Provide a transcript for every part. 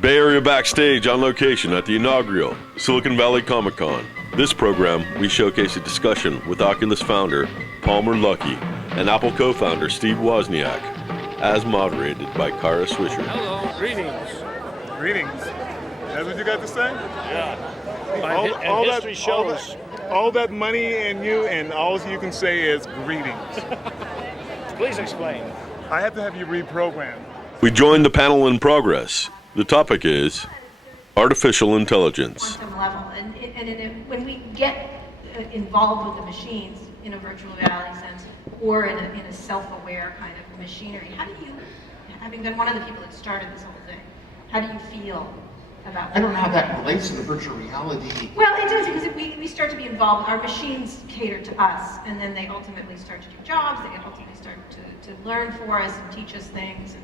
Bay Area Backstage on location at the inaugural Silicon Valley Comic Con. This program, we showcase a discussion with Oculus founder Palmer Luckey and Apple co-founder Steve Wozniak, as moderated by Kara Swisher. Hello, greetings. Greetings. That's what you got to say? Yeah. All history shows. All that money and you, and all you can say is greetings. Please explain. I have to have you reprogrammed. We joined the panel in progress. The topic is artificial intelligence. Quantum level, when we get involved with the machines in a virtual reality sense, or in a self-aware kind of machinery, how do you, having been one of the people that started this whole thing, how do you feel about that? I don't know how that relates to the virtual reality. Well, it does, because we start to be involved. Our machines cater to us, and then they ultimately start to do jobs. They ultimately start to learn for us and teach us things.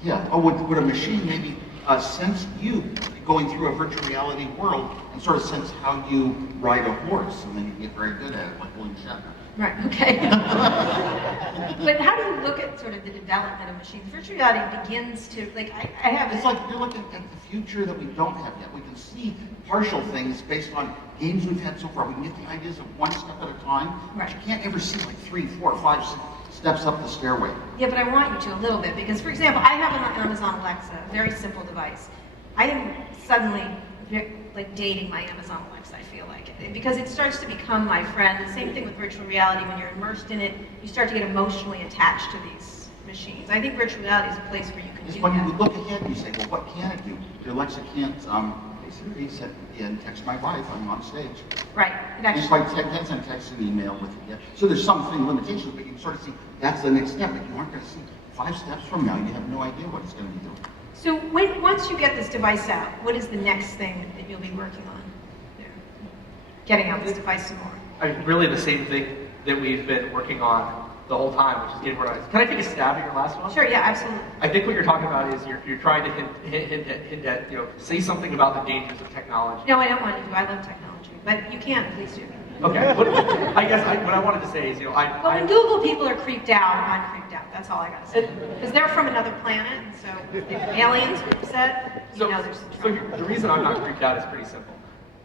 Yeah, or would a machine maybe sense you going through a virtual reality world and sort of sense how you ride a horse, and then you get very good at it, like William Shatner. Right, okay. But how do you look at sort of the development of machines? Virtual reality begins to, like, I have... It's like you're looking at the future that we don't have yet. We can see partial things based on games we've had so far. We can get the ideas of one step at a time, right. But you can't ever see like 3, 4, 5 steps up the stairway. Yeah, but I want you to a little bit, because, for example, I have an Amazon Alexa, a very simple device. I am suddenly like dating my Amazon Alexa, I feel like, because it starts to become my friend. The same thing with virtual reality. When you're immersed in it, you start to get emotionally attached to these machines. I think virtual reality is a place where you can do when that. you look ahead and you say, well, what can it do? Your Alexa can't basically set and text my wife. I'm on stage. Right. It actually, it's like can't text an email with you. So there's something limitations, but you can sort of see that's the next step. But you aren't going to see 5 steps from now. You have no idea what it's going to be doing. so once you get this device out, what is the next thing that you'll be working on? Getting out this device some more. Really the same thing that we've been working on the whole time, which is getting rid of it. Can I take a stab at your last one? Sure, yeah, absolutely. I think what you're talking about is you're trying to hint at, say something about the dangers of technology. No, I don't want to do. I love technology, but you can, please do. Okay, I guess what I wanted to say is, Well, when Google people are creeped out, I'm creeped out. That's all I gotta say. Because they're from another planet, and so if aliens are upset, there's some trouble. So the reason I'm not creeped out is pretty simple.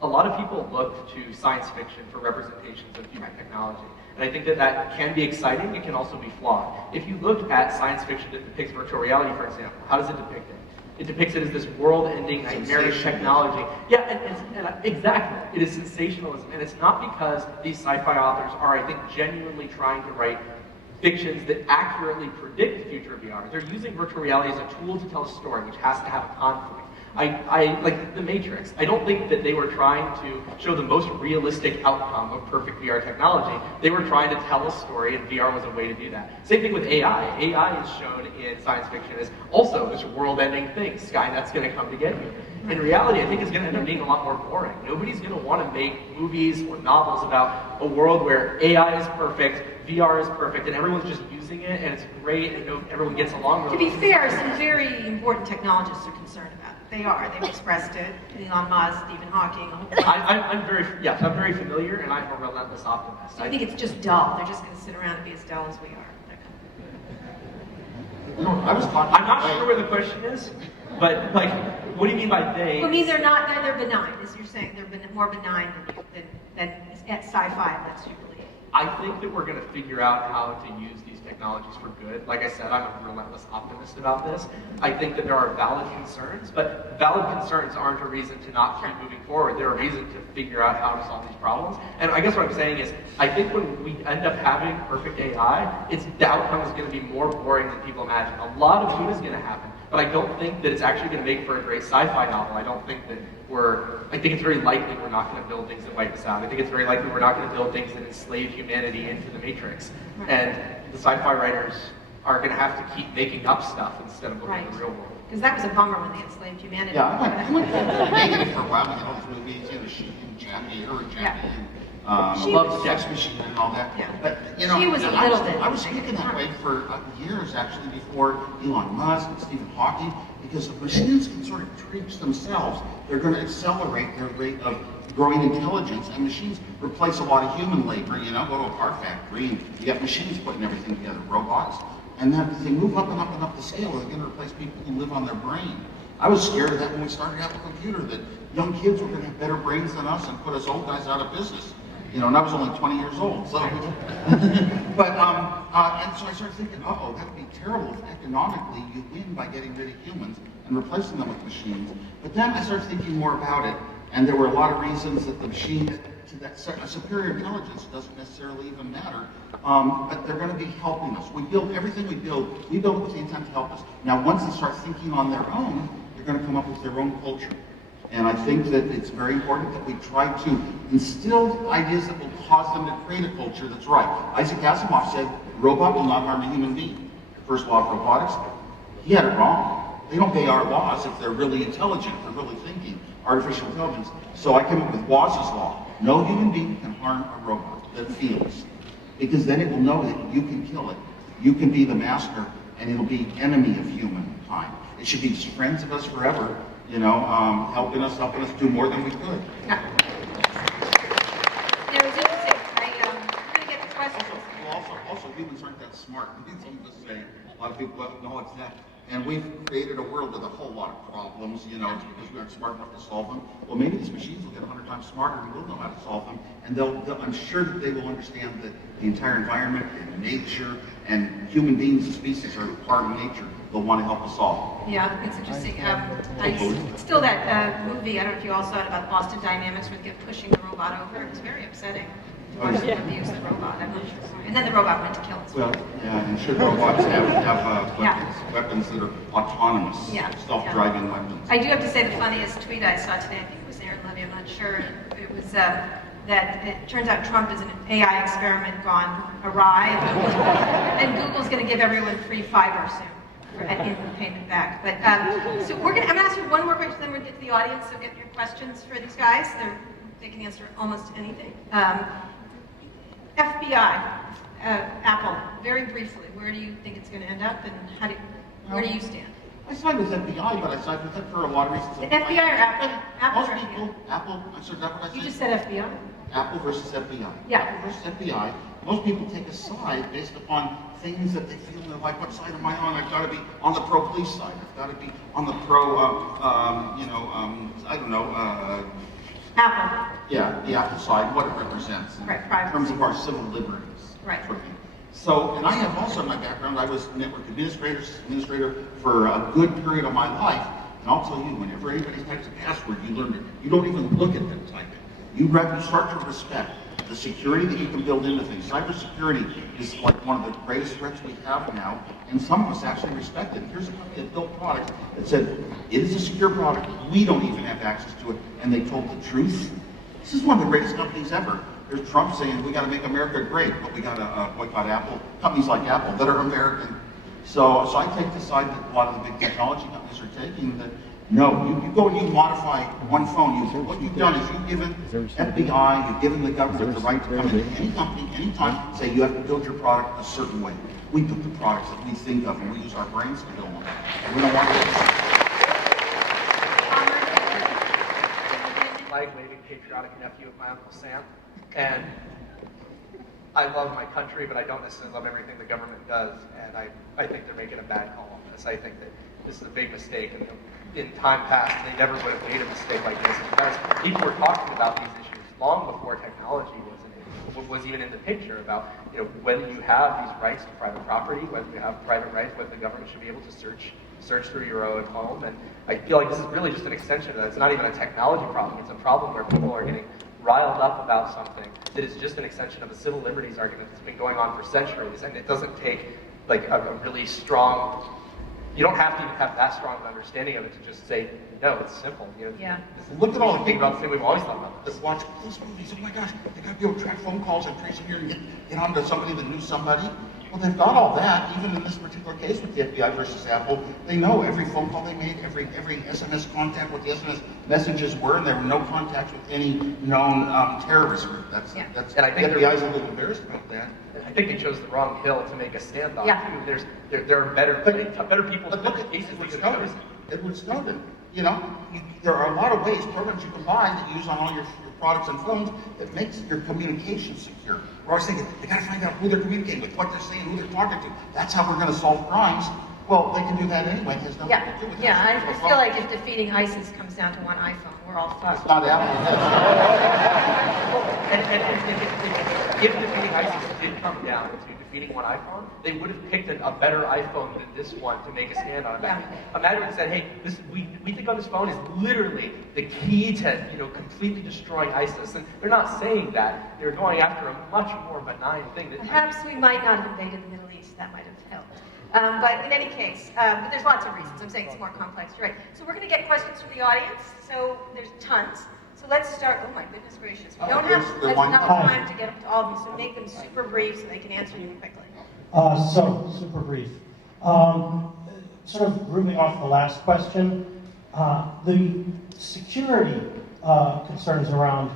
A lot of people look to science fiction for representations of human technology. And I think that can be exciting, it can also be flawed. If you look at science fiction that depicts virtual reality, for example, how does it depict it? It depicts it as this world-ending, nightmarish technology. Yeah, and exactly. It is sensationalism. And it's not because these sci-fi authors are, I think, genuinely trying to write fictions that accurately predict the future of VR. They're using virtual reality as a tool to tell a story, which has to have a conflict. I like The Matrix. I don't think that they were trying to show the most realistic outcome of perfect VR technology. They were trying to tell a story, and VR was a way to do that. Same thing with AI. AI is shown in science fiction as also this world-ending thing. Skynet's going to come to get you. In reality, I think it's going to end up being a lot more boring. Nobody's going to want to make movies or novels about a world where AI is perfect, VR is perfect, and everyone's just using it, and it's great, and everyone gets along with it. To be fair, some very important technologists are concerned about it. They are. They've expressed it. Elon Musk, Stephen Hawking. I'm very familiar, and I'm a relentless optimist. I think it's just dull. They're just going to sit around and be as dull as we are. I'm not sure where the question is, but what do you mean by they? Well, I mean, they're benign, as you're saying. They're more benign than at sci-fi, lets you believe. I think that we're going to figure out how to use these technologies for good. Like I said, I'm a relentless optimist about this. I think that there are valid concerns, but valid concerns aren't a reason to not keep moving forward. They're a reason to figure out how to solve these problems. And I guess what I'm saying is, I think when we end up having perfect AI, the outcome is going to be more boring than people imagine. A lot of good is going to happen, but I don't think that it's actually going to make for a great sci-fi novel. I don't think that I think it's very likely we're not going to build things that wipe us out. I think it's very likely we're not going to build things that enslave humanity into the Matrix. Right. And the sci-fi writers are going to have to keep making up stuff instead of looking at the real world. Because that was a bummer when they enslaved humanity. Yeah, I went negative for a while. You know, those movies, she and Jackie, She Love was- Sex Machine and all that. Yeah. But, She was a little bit I was thinking that way for years, actually, before Elon Musk and Stephen Hawking, because if machines can sort of teach themselves, they're going to accelerate their rate of growing intelligence, and machines replace a lot of human labor. Go to a car factory, and you got machines putting everything together, robots. And then as they move up and up and up the scale, they're going to replace people who live on their brain. I was scared of that when we started Apple Computer, that young kids were going to have better brains than us and put us old guys out of business. You know, and I was only 20 years old, so. And so I started thinking, uh-oh, that would be terrible if economically you win by getting rid of humans and replacing them with machines. But then I started thinking more about it, and there were a lot of reasons that the machine, to that superior intelligence doesn't necessarily even matter, but they're going to be helping us. We build everything we build it with the intent to help us. Now, once they start thinking on their own, they're going to come up with their own culture. And I think that it's very important that we try to instill ideas that will cause them to create a culture that's right. Isaac Asimov said, robot will not harm a human being. First law of robotics. He had it wrong. They don't obey our laws if they're really intelligent, if they're really thinking, artificial intelligence. So I came up with Woz's law. No human being can harm a robot that feels. Because then it will know that you can kill it. You can be the master, and it'll be enemy of humankind. It should be friends of us forever, you know, helping us do more than we could. Yeah. You know, it's interesting. We're going to get to questions. Also, humans aren't that smart. It's easy to say. A lot of people don't know it's that. And we've created a world with a whole lot of problems, you know, it's because we aren't smart enough to solve them. Well, maybe these machines will get 100 times smarter and we'll know how to solve them. And I'm sure that they will understand that the entire environment and nature and human beings and species are part of nature. They'll want to help us all. Yeah, it's interesting. Still that movie, I don't know if you all saw it, about Boston Dynamics, where they kept pushing the robot over. It was very upsetting. Watching them abuse the robot. I'm not sure why. And then the robot went to kill us. Well, yeah, and should robots have weapons that are autonomous, self-driving weapons? I do have to say the funniest tweet I saw today, I think it was Aaron Levy, I'm not sure. It was that it turns out Trump is an AI experiment gone awry, and Google's going to give everyone free fiber soon. In payment back. But so I'm going to ask you one more question, then we'll get to the audience. So get your questions for these guys. They can answer almost anything. FBI, Apple. Very briefly, where do you think it's going to end up, and where do you stand? I side with FBI, but I side with it for a lot of reasons. The FBI or Apple? Apple or people, Apple. I said that what I said. You just said FBI. Apple versus FBI. Yeah. Apple versus FBI. Most people take a side based upon things that they feel they're like, what side am I on? I've got to be on the pro-police side. I've got to be on the I don't know. Apple. Yeah, the Apple side, what it represents in terms of our civil liberties. Right. So, and I have also in my background, I was network administrator for a good period of my life. And I'll tell you, whenever anybody types a password, you learn it. You don't even look at them typing. You start to respect the security that you can build into things. Cybersecurity is like one of the greatest threats we have now, and some of us actually respect it. Here's a company that built products that said, it is a secure product, we don't even have access to it, and they told the truth. This is one of the greatest companies ever. There's Trump saying, we got to make America great, but we got to boycott Apple, companies like Apple that are American. So I take the side that a lot of the big technology companies are taking, that no, you go and you modify one phone. What you've done is you've given FBI, you've given the government the right to come into any company, anytime, say you have to build your product a certain way. We build the products that we think of, and we use our brains to build them. And we don't want to. Flag-waving patriotic nephew of my Uncle Sam, and I love my country, but I don't necessarily love everything the government does, and I think they're making a bad call on this. I think that this is a big mistake, and in time past, they never would have made a mistake like this. Because people were talking about these issues long before technology was even in the picture, about whether you have these rights to private property, whether you have private rights, whether the government should be able to search through your own home. And I feel like this is really just an extension of that. It's not even a technology problem. It's a problem where people are getting riled up about something that is just an extension of a civil liberties argument that's been going on for centuries. And it doesn't take like a really strong. You don't have to even have that strong of an understanding of it to just say, no, it's simple. Yeah. Look at all the things about the thing we've always thought about. That watch police movies. Oh my gosh, they got to be able to track phone calls and trace them here and get onto somebody that knew somebody. Well, they've got all that, even in this particular case with the FBI versus Apple. They know every phone call they made, every SMS contact, what the SMS messages were, and there were no contacts with any known terrorist group. And I think the FBI's a little embarrassed about that. I think they chose the wrong hill to make a stand on. Yeah. There are better people. But look at Edward Snowden. There are a lot of programs you can buy that you use on all your products and phones that makes your communication secure. We're always thinking, they gotta find out who they're communicating with, what they're saying, who they're talking to. That's how we're gonna solve crimes. Well, they can do that anyway, it has nothing to do with it. Yeah, I feel like if defeating ISIS comes down to one iPhone, we're all fucked. It's not Apple. And if defeating ISIS did come down to defeating one iPhone, they would have picked a better iPhone than this one to make a stand on it. Yeah. Imagine if said, hey, we think on this phone is literally the key to completely destroying ISIS. And they're not saying that. They're going after a much more benign thing. That Perhaps we might not have invaded the Middle East. That might have helped. But in any case, but there's lots of reasons. I'm saying it's more complex. You're right. So we're going to get questions from the audience. So there's tons. So let's start. Oh my goodness gracious. We don't have enough time to get to all of you. So make them super brief so they can answer you quickly. So super brief. Sort of grouping off the last question, the security concerns around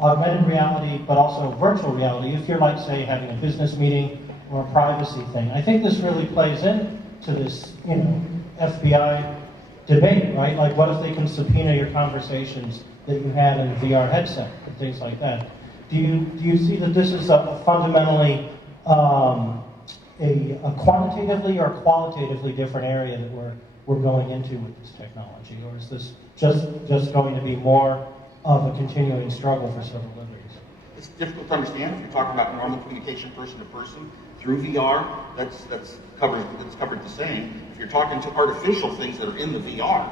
augmented reality, but also virtual reality. If you're like, say, having a business meeting or a privacy thing, I think this really plays into this, FBI debate, right? Like, what if they can subpoena your conversations that you had in a VR headset and things like that? Do you see that this is a fundamentally a quantitatively or qualitatively different area that we're going into with this technology, or is this just going to be more of a continuing struggle for civil liberties? It's difficult to understand if you're talking about normal communication person to person through VR. That's covered the same. If you're talking to artificial things that are in the VR,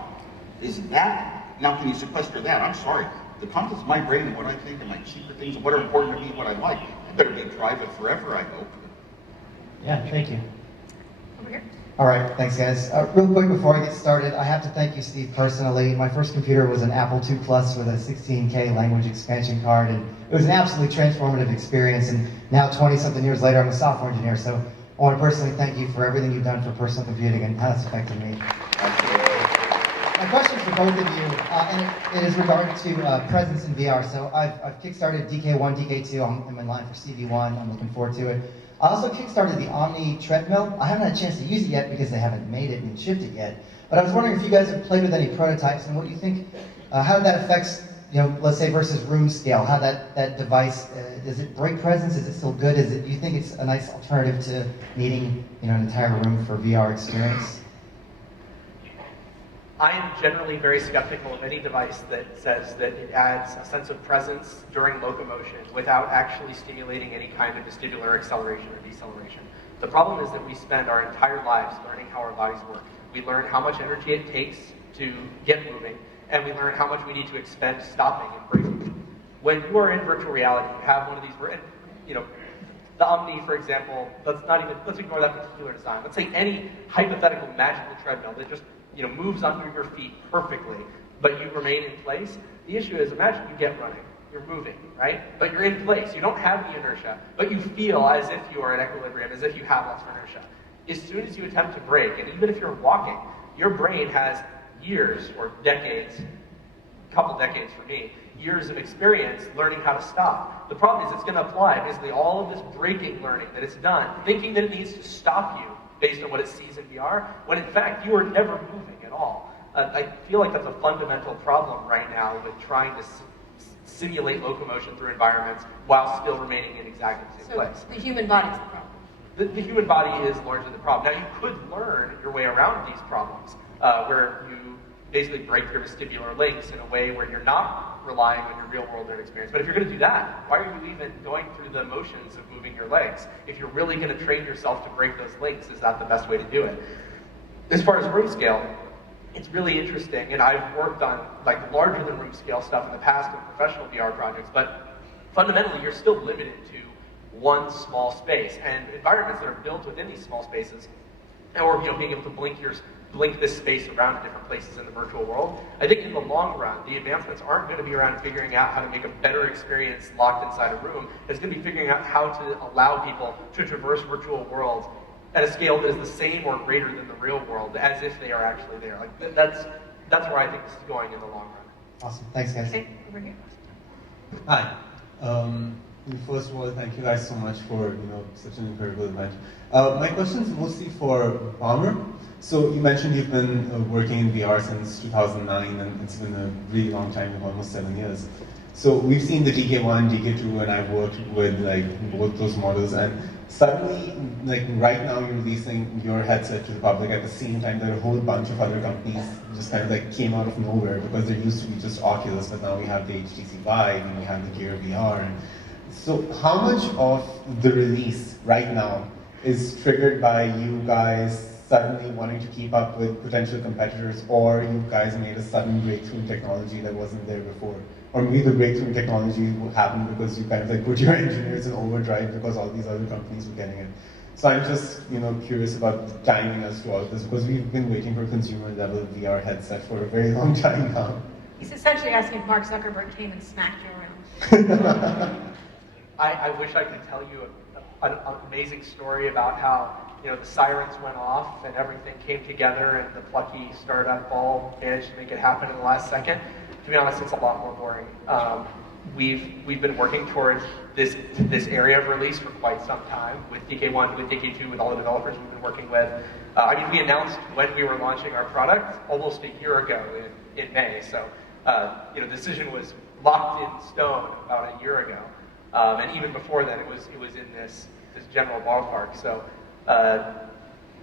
is that now? Can you sequester that? I'm sorry. The contents of my brain and what I think and my secret things and what are important to me and what I like, it better be private forever, I hope. Yeah, thank you. Over here. All right, thanks guys. Real quick before I get started, I have to thank you, Steve, personally. My first computer was an Apple II Plus with a 16K language expansion card, and it was an absolutely transformative experience. And now, 20-something years later, I'm a software engineer, so I want to personally thank you for everything you've done for personal computing and how it's affected me. My question is for both of you, and it is regarding to presence in VR. So I've kickstarted DK1, DK2. I'm in line for CV1. I'm looking forward to it. I also kickstarted the Omni treadmill. I haven't had a chance to use it yet because they haven't made it and shipped it yet. But I was wondering if you guys have played with any prototypes and what you think, how that affects, let's say versus room scale. How that device, does it break presence? Is it still good? Do you think it's a nice alternative to needing an entire room for VR experience? I am generally very skeptical of any device that says that it adds a sense of presence during locomotion without actually stimulating any kind of vestibular acceleration or deceleration. The problem is that we spend our entire lives learning how our bodies work. We learn how much energy it takes to get moving, and we learn how much we need to expend stopping and braking. When you are in virtual reality, you have one of these, the Omni, for example, let's ignore that particular design. Let's say any hypothetical magical treadmill that just moves under your feet perfectly, but you remain in place. The issue is, imagine you get running. You're moving, right? But you're in place. You don't have the inertia, but you feel as if you are in equilibrium, as if you have lots of inertia. As soon as you attempt to brake, and even if you're walking, your brain has years or decades, a couple decades for me, years of experience learning how to stop. The problem is it's going to apply basically all of this braking learning that it's done, thinking that it needs to stop you based on what it sees in VR, when in fact you are never moving at all. I feel like that's a fundamental problem right now with trying to simulate locomotion through environments while still remaining in exactly the same place. The human body is the problem. The human body is largely the problem. Now you could learn your way around these problems, where you basically break your vestibular links in a way where you're not relying on your real-world experience. But if you're going to do that, why are you even going through the motions of moving your legs? If you're really going to train yourself to break those links, is that the best way to do it? As far as room scale, it's really interesting, and I've worked on larger than room scale stuff in the past in professional VR projects, but fundamentally you're still limited to one small space, and environments that are built within these small spaces, or being able to blink this space around different places in the virtual world. I think in the long run, the advancements aren't going to be around figuring out how to make a better experience locked inside a room. It's going to be figuring out how to allow people to traverse virtual worlds at a scale that is the same or greater than the real world, as if they are actually there. That's where I think this is going in the long run. Awesome, thanks guys. Okay, over here. Hi. First of all, thank you guys so much for such an incredible event. My question is mostly for Palmer. So you mentioned you've been working in VR since 2009, and it's been a really long time, almost 7 years. So we've seen the DK1, DK2, and I've worked with like both those models, and suddenly, like right now, you're releasing your headset to the public at the same time that a whole bunch of other companies just kind of like came out of nowhere, because there used to be just Oculus, but now we have the HTC Vive and we have the Gear VR. And so how much of the release right now is triggered by you guys suddenly wanting to keep up with potential competitors, or you guys made a sudden breakthrough in technology that wasn't there before? Or maybe the breakthrough in technology happened because you kind of like put your engineers in overdrive because all these other companies were getting it. So I'm just curious about the timing as to all of this, because we've been waiting for consumer level VR headset for a very long time now. He's essentially asking if Mark Zuckerberg came and smacked you around. I wish I could tell you an amazing story about how the sirens went off and everything came together and the plucky startup all managed to make it happen in the last second. To be honest, it's a lot more boring. We've been working towards this area of release for quite some time with DK1, with DK2, with all the developers we've been working with. We announced when we were launching our product almost a year ago in May. So the decision was locked in stone about a year ago. And even before then, it was in this general ballpark. So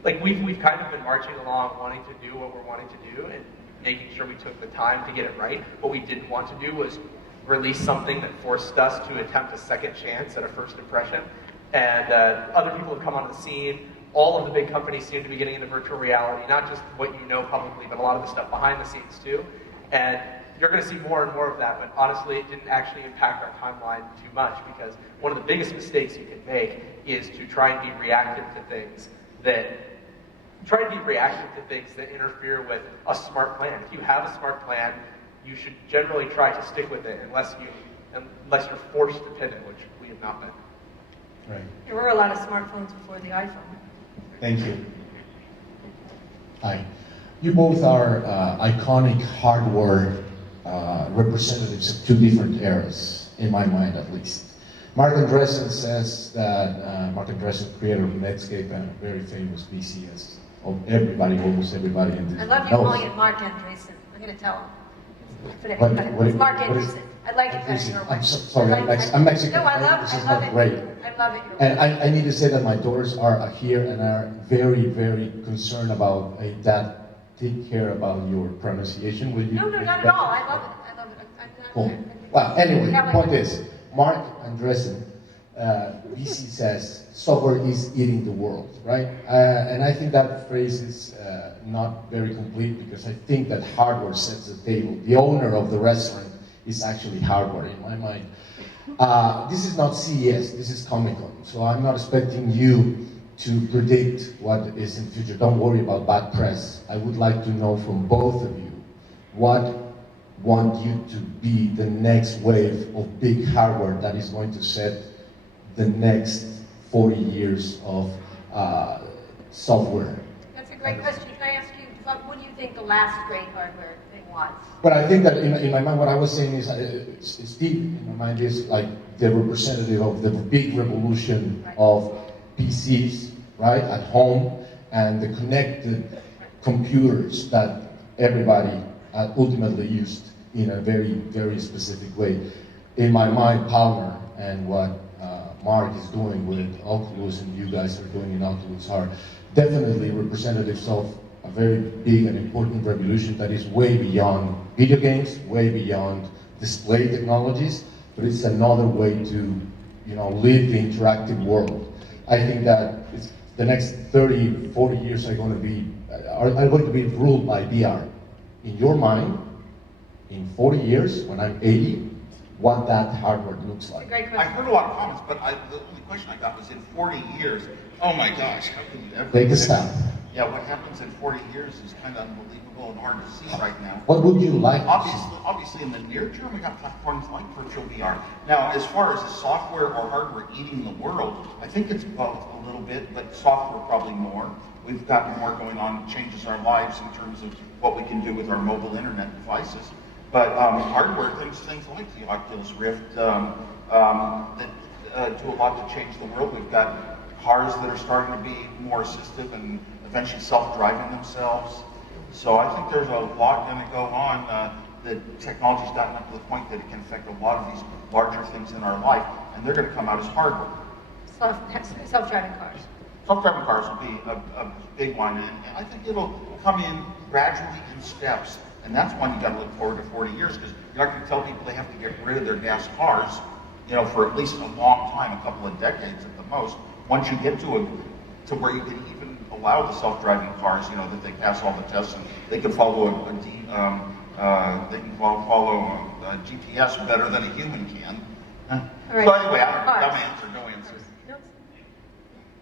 we've kind of been marching along, wanting to do what we're wanting to do, and making sure we took the time to get it right. What we didn't want to do was release something that forced us to attempt a second chance at a first impression. And other people have come onto the scene. All of the big companies seem to be getting into virtual reality, not just what you know publicly, but a lot of the stuff behind the scenes too. And you're going to see more and more of that, but honestly, it didn't actually impact our timeline too much, because one of the biggest mistakes you can make is to try and be reactive to things that interfere with a smart plan. If you have a smart plan, you should generally try to stick with it unless you're forced to pivot, which we have not been. Right. There were a lot of smartphones before the iPhone. Thank you. Hi. You both are iconic hardware representatives of two different eras, in my mind at least. Mark Andreessen says that, Mark Andreessen, creator of Netscape and a very famous VCS, almost everybody in this I love you knows. calling it Mark Andreessen. I'm going to tell him. What It's Mark is- Andreessen. I like it better your way. I'm sorry, I'm Mexican. No, I love This is it. not great. I love it your way. And I need to say that my daughters are here and are very, very concerned about that. Take care about your pronunciation. Will you? No, not at all. I love it. Cool. Well, anyway, Yeah, the point is, Mark Andreessen, VC says, software is eating the world, right? And I think that phrase is not very complete, because I think that hardware sets the table. The owner of the restaurant is actually hardware in my mind. This is not CES, this is Comic-Con, so I'm not expecting you to predict what is in the future. Don't worry about bad press. I would like to know from both of you, what want you to be the next wave of big hardware that is going to set the next 40 years of software? That's a great question. Can I ask you, what do you think the last great hardware thing was? But I think that in my mind, what I was saying is, Steve, in my mind, is like the representative of the big revolution of PCs, right, at home, and the connected computers that everybody ultimately used in a very, very specific way. In my mind, Palmer and what Mark is doing with Oculus and you guys are doing in Oculus are definitely representatives of a very big and important revolution that is way beyond video games, way beyond display technologies, but it's another way to, live the interactive world. I think that the next 30, 40 years are going to be ruled by VR. In your mind, in 40 years, when I'm 80, what that hardware looks like. Great I question. heard a lot of comments, but the only question I got was in 40 years. Oh my gosh, how can you ever? Take a stab. Yeah, what happens in 40 years is kind of unbelievable and hard to see right now. What would you like to see? Obviously, in the near term, we got platforms like virtual VR. Now, as far as the software or hardware eating the world, I think it's both a little bit, but software probably more. We've got more going on, changes our lives in terms of what we can do with our mobile internet devices. But hardware, things like the Oculus Rift that do a lot to change the world. We've got cars that are starting to be more assistive and eventually self-driving themselves. So I think there's a lot going to go on. The technology's gotten up to the point that it can affect a lot of these larger things in our life, and they're going to come out as hardware. Self-driving cars. Self-driving cars will be a big one, and I think it'll come in gradually in steps, and that's one you got to look forward to 40 years, because you're not going to tell people they have to get rid of their gas cars, for at least a long time, a couple of decades at the most. Once you get to where you can even allow the self-driving cars, that they pass all the tests and they can follow a GPS better than a human can. All right. So anyway, dumb answer, no answer.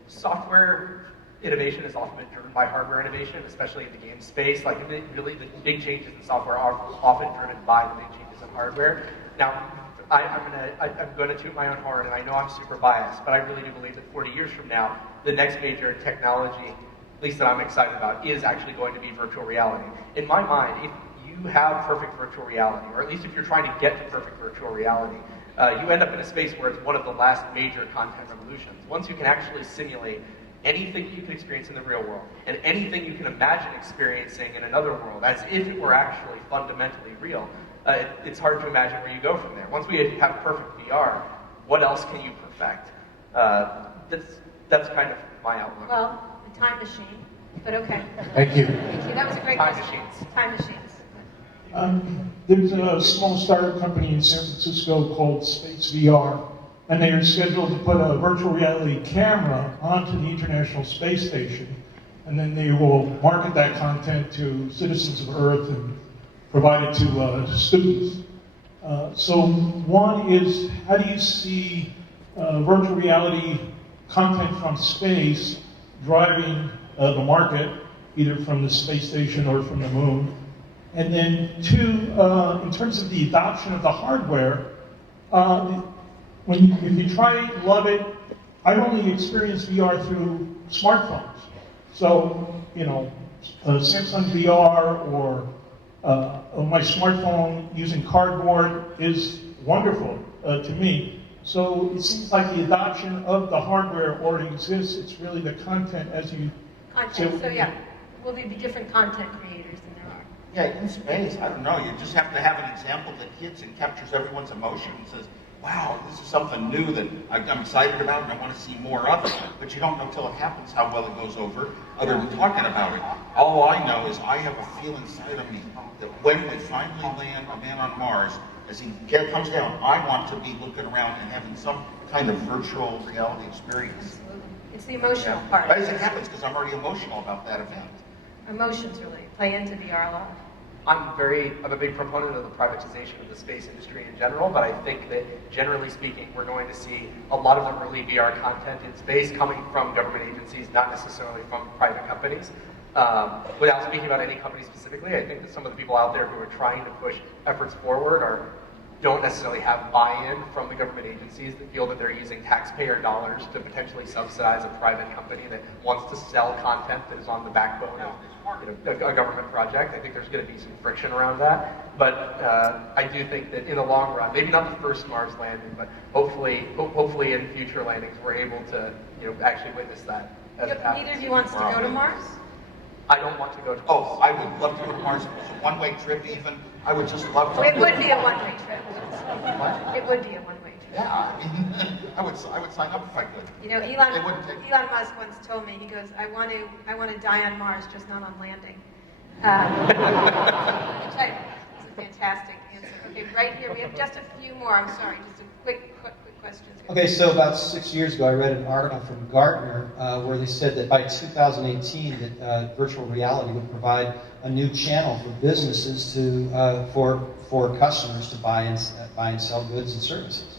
Software innovation has often been driven by hardware innovation, especially in the game space. Like really, the big changes in software are often driven by the big changes in hardware. Now, I'm going to toot my own horn, and I know I'm super biased, but I really do believe that 40 years from now, the next major technology, at least that I'm excited about, is actually going to be virtual reality. In my mind, if you have perfect virtual reality, or at least if you're trying to get to perfect virtual reality, you end up in a space where it's one of the last major content revolutions. Once you can actually simulate anything you can experience in the real world, and anything you can imagine experiencing in another world, as if it were actually fundamentally real, it's hard to imagine where you go from there. Once we have perfect VR, what else can you perfect? That's kind of my outlook. Well, the time machine, but okay. Thank you. Thank you. That was a great Time question. machines. Time machines. There's a small startup company in San Francisco called Space VR, and they are scheduled to put a virtual reality camera onto the International Space Station, and then they will market that content to citizens of Earth and provide it to students. So one is, how do you see virtual reality content from space driving the market, either from the space station or from the moon? And then two, in terms of the adoption of the hardware, if you try it, love it, I've only experienced VR through smartphones. So, Samsung VR or my smartphone using cardboard is wonderful to me. So it seems like the adoption of the hardware already exists. It's really the content as you... Content, so yeah, will there be different content creators than there are? Yeah, in space, I don't know. You just have to have an example that hits and captures everyone's emotion and says, wow, this is something new that I'm excited about and I want to see more of it. But you don't know till it happens how well it goes over, other than talking about it. All I know is I have a feel inside of me that when we finally land a man on Mars, as he comes down, I want to be looking around and having some kind of virtual reality experience. Absolutely. It's the emotional part. Right as it happens, because I'm already emotional about that event. Emotions really play into VR a lot. I'm a big proponent of the privatization of the space industry in general, but I think that generally speaking, we're going to see a lot of the early VR content in space coming from government agencies, not necessarily from private companies. Without speaking about any company specifically, I think that some of the people out there who are trying to push efforts forward don't necessarily have buy-in from the government agencies that feel that they're using taxpayer dollars to potentially subsidize a private company that wants to sell content that is on the backbone of a government project. I think there's going to be some friction around that. But I do think that in the long run, maybe not the first Mars landing, but hopefully in future landings, we're able to actually witness that. Neither of you wants to go to Mars? I don't want to go to Mars. Oh, I would love to go to Mars. It's a one-way trip even. I would just love to. It would be a one-way trip. It would be a one-way trip. Yeah, I would sign up if I could. Elon Musk once told me, he goes, I want to die on Mars, just not on landing. Which is a fantastic answer. Okay, right here, we have just a few more. I'm sorry, just a quick questions. Okay, so about 6 years ago, I read an article from Gartner where they said that by 2018, that virtual reality would provide a new channel for businesses for customers to buy and sell goods and services.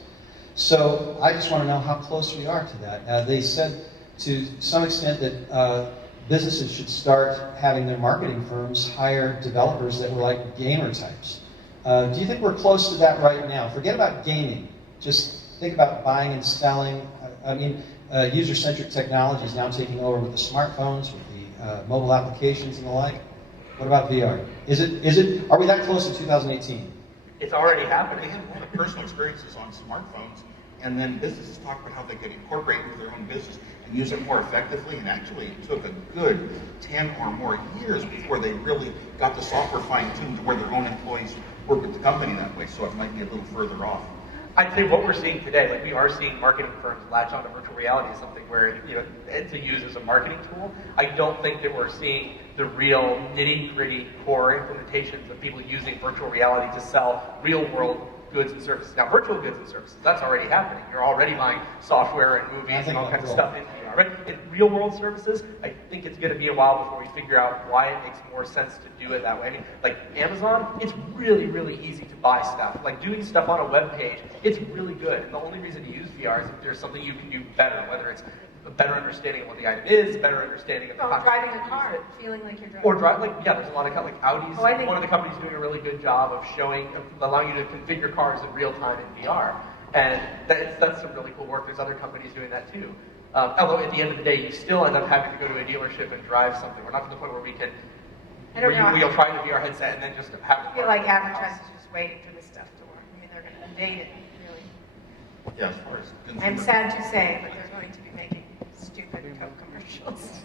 So I just want to know how close we are to that. They said to some extent that businesses should start having their marketing firms hire developers that were like gamer types. Do you think we're close to that right now? Forget about gaming. Just think about buying and selling. User-centric technology is now taking over with the smartphones, with the mobile applications and the like. What about VR? Are we that close in 2018? It's already happening. They have a lot of personal experiences on smartphones, and then businesses talk about how they can incorporate into their own business. and use it more effectively. And actually, it took a good 10 or more years before they really got the software fine-tuned to where their own employees work with the company that way. So it might be a little further off. I'd say what we're seeing today, like we are seeing marketing firms latch onto virtual reality as something where, to use as a marketing tool. I don't think that we're seeing the real nitty-gritty core implementations of people using virtual reality to sell real-world goods and services. Now, virtual goods and services, that's already happening. You're already buying software and movies and all kinds of stuff in VR. But in real-world services, I think it's going to be a while before we figure out why it makes more sense to do it that way. I mean, like Amazon, it's really, really easy to buy stuff. Like doing stuff on a web page, it's really good. And the only reason to use VR is if there's something you can do better, whether it's a better understanding of what the item is, better understanding of the concept. Driving a car, feeling like you're driving. Or there's a lot of like Audi's. One of the companies doing a really good job of allowing you to configure cars in real time in VR, and that's some really cool work. There's other companies doing that too. Although at the end of the day, you still end up having to go to a dealership and drive something. We're not to the point where we can. We'll try the VR headset and then just have. I feel like advertisers are just waiting for this stuff to work. I mean, they're going to invade it. Really. Yeah, as far as I'm sad to say, but they're going to be making stupid Coke commercials.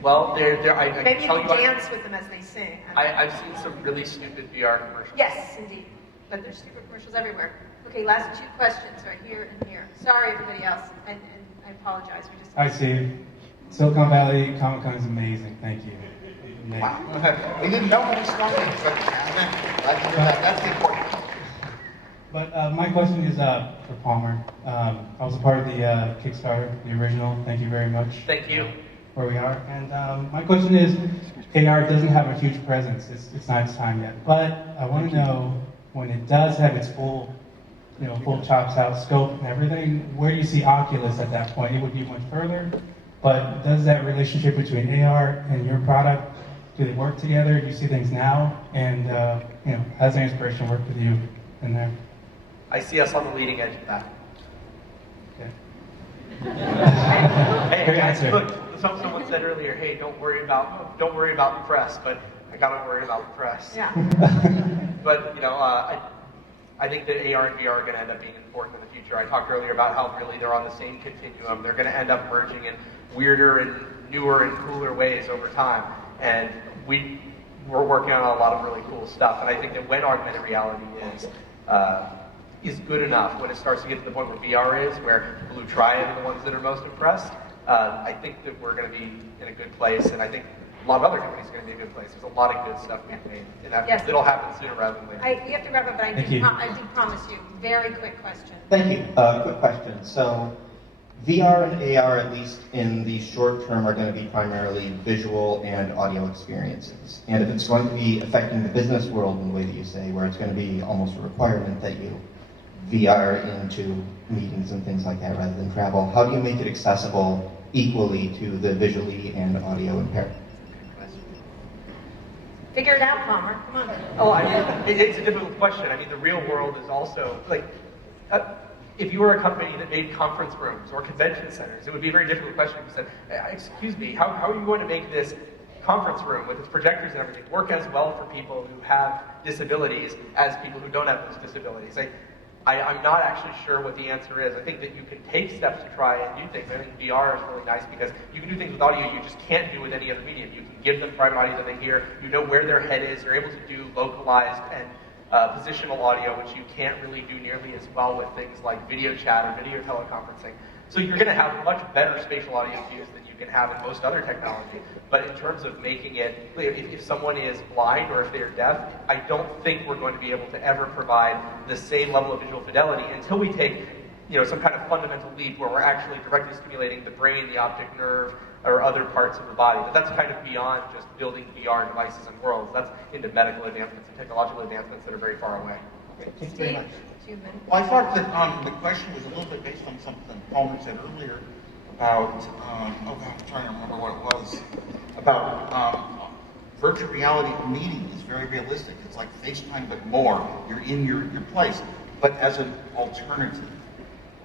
Well, maybe you can dance with them as they sing. I've seen some really stupid VR commercials. Yes, indeed. But there's stupid commercials everywhere. Okay, last two questions right here and here. Sorry, everybody else, and I apologize. Hi, Steve. Silicon Valley Comic Con is amazing. Thank you. Wow. We didn't know when we started, but that's the important. But my question is for Palmer. I was a part of the Kickstarter, the original. Thank you very much. Thank you. Where we are. And my question is, AR doesn't have a huge presence. It's not its time yet. But I want to know, when it does have its full chops out scope and everything, where do you see Oculus at that point? It would be much further. But does that relationship between AR and your product, do they work together? Do you see things now? And how does the inspiration work with you in there? I see us on the leading edge of that. Okay. Hey, guys, look, someone said earlier, hey, don't worry about the press, but I gotta worry about the press. Yeah. But I think that AR and VR are going to end up being important in the future. I talked earlier about how really they're on the same continuum. They're going to end up merging in weirder and newer and cooler ways over time. And we're working on a lot of really cool stuff. And I think that when augmented reality is good enough, when it starts to get to the point where VR is, where Blue Triad are the ones that are most impressed, I think that we're going to be in a good place. And I think a lot of other companies are going to be in a good place. There's a lot of good stuff being made. And it'll happen sooner rather than later. We have to wrap up, but I do promise you, very quick question. Thank you. Quick question. So VR and AR, at least in the short term, are going to be primarily visual and audio experiences. And if it's going to be affecting the business world in the way that you say, where it's going to be almost a requirement that you VR into meetings and things like that rather than travel, how do you make it accessible equally to the visually and audio impaired? Figure it out, Palmer. Come on. Oh, it's a difficult question. I mean, the real world is also, like, if you were a company that made conference rooms or convention centers, it would be a very difficult question. If you said, excuse me, how are you going to make this conference room with its projectors and everything work as well for people who have disabilities as people who don't have those disabilities? I'm not actually sure what the answer is. I think that you can take steps to try and do things. I think VR is really nice because you can do things with audio you just can't do with any other medium. You can give them private audio that they hear. You know where their head is. You're able to do localized and positional audio, which you can't really do nearly as well with things like video chat or video teleconferencing. So you're going to have much better spatial audio cues than you can have in most other technology. But in terms of making it, if someone is blind or if they're deaf, I don't think we're going to be able to ever provide the same level of visual fidelity until we take some kind of fundamental leap where we're actually directly stimulating the brain, the optic nerve, or other parts of the body. But that's kind of beyond just building VR devices and worlds. That's into medical advancements and technological advancements that are very far away. Thank you very much. Well, I thought that the question was a little bit based on something Palmer said earlier about, I'm trying to remember what it was, about virtual reality meeting is very realistic. It's like FaceTime, but more. You're in your place, but as an alternative.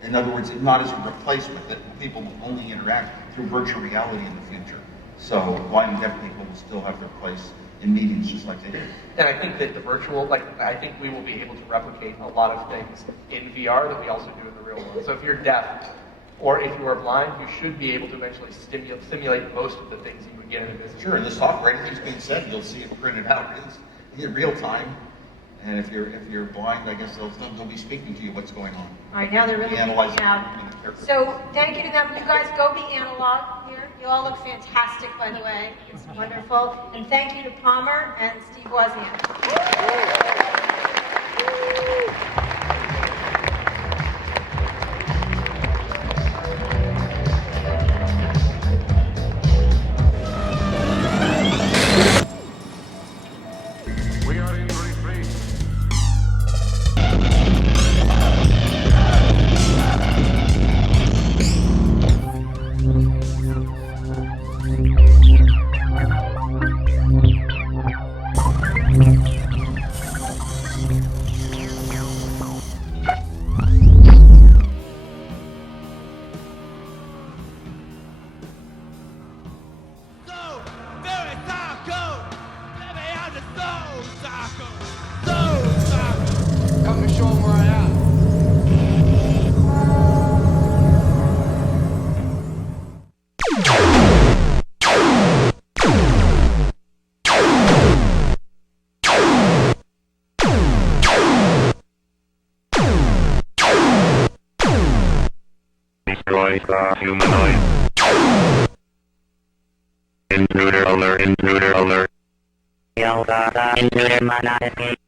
In other words, not as a replacement, that people will only interact through virtual reality in the future. So blind and deaf people will still have their place in meetings just like they do. And I think that the virtual, I think we will be able to replicate a lot of things in VR that we also do in the real world. So if you're deaf, Or if you are blind, you should be able to eventually simulate most of the things you would get in a business. Sure, in the software, anything's being said, you'll see it printed out in real time. And if you're blind, I guess they'll be speaking to you what's going on. All right, now they're really Analyze freaking out. it. So thank you to them. You guys go be analog here. You all look fantastic, by the way. It's wonderful. And thank you to Palmer and Steve Wozniak. Destroy the humanoid. Intruder alert, intruder alert. Intruder must not escape.